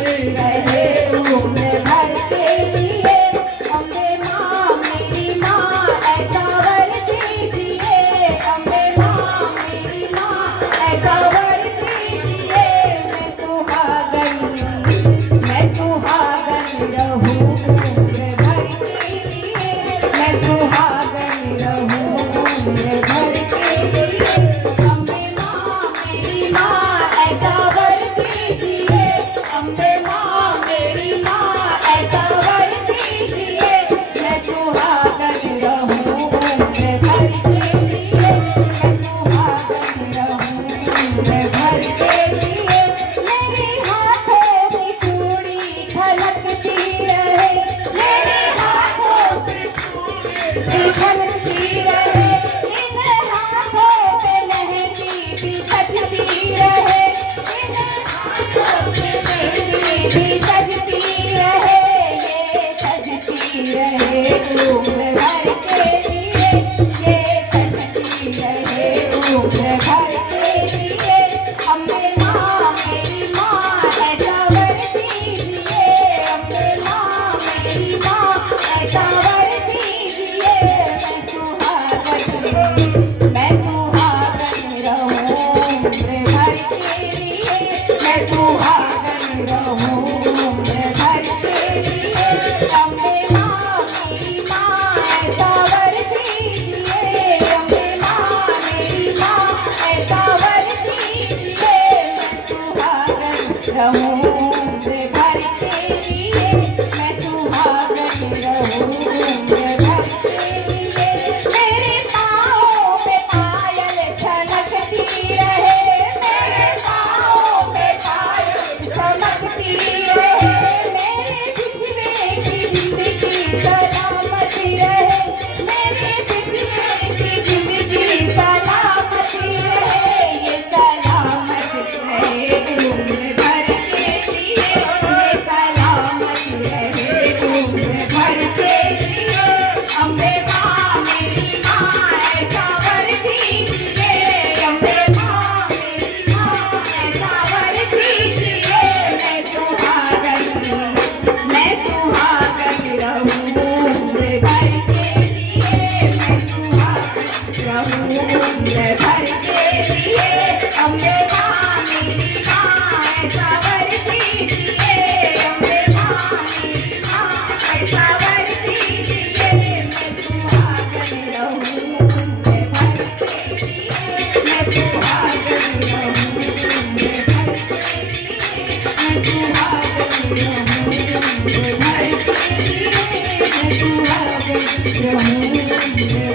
रहे उम्र भर के लिए। अम्बे माँ मेरी माँ ऐसा वर दीजिए, अम्बे माँ मेरी माँ ऐसा वर दीजिए। मैं सुहागन रहूं उम्र भर के लिए, मैं सुहागन रहूं उम्र भर के लिए। अम्बे माँ मेरी माँ ऐसा वर दीजिए, अम्बे माँ मेरी माँ ऐसा वर दीजिए। मैं सुहागन रहूं उम्र भर के लिए, मैं सुहागन रहूं उम्र भर के लिए। मेरे हाथों की चूड़ी झलकती रहे, मेरे हाथों की चूड़ी झलकती रहे। इन हाथों पे मेहंदी भी सजती रहे, इन हाथों पे मेहंदी भी सजती रहे। ये सजती रहे उम्र भर के लिए, ये सजती रहे उम्र भर के लिए। अम्बे माँ मेरी माँ ऐसा वर दीजिए, अम्बे माँ मेरी माँ ऐसा वर दीजिए। मैं सुहागन रहूं उम्र भर के लिए, मैं सुहागन रहूं उम्र भर के लिए। अम्बे माँ मेरी माँ ऐसा वर दीजिए, अम्बे माँ मेरी माँ ऐसा वर दीजिए। मैं सुहागन रहूं उम्र भर के लिए, मैं सुहागन रहूं उम्र भर के लिए। मेरे पाँव पे पायल छनकती रहे, मेरे पाँव पे पायल चमकती रहे। मेरे पिछले की जिंदगी सलामती रहे, मेरे पिछले की जिंदगी सलामती रहे। ये सलामत रहे उम्र भर के लिए, ये सलामत रहे उम्र भर के लिए। अम्बे माँ मेरी माँ ऐसा वर दीजिए, अम्बे माँ मेरी माँ ऐसा वर दीजिए। मैं सुहागन रहूं उम्र भर के लिए, मैं सुहागन रहूं उम्र भर के लिए। अम्बे माँ मेरी माँ ऐसा वर दीजिए, अम्बे माँ मेरी माँ ऐसा वर दीजिए। मैं सुहागन रहूं उम्र भर के लिए, मैं सुहागन रहूं उम्र भर के लिए। मैं सुहागन रहूं उम्र भर के लिए, मैं सुहागन रहूं उम्र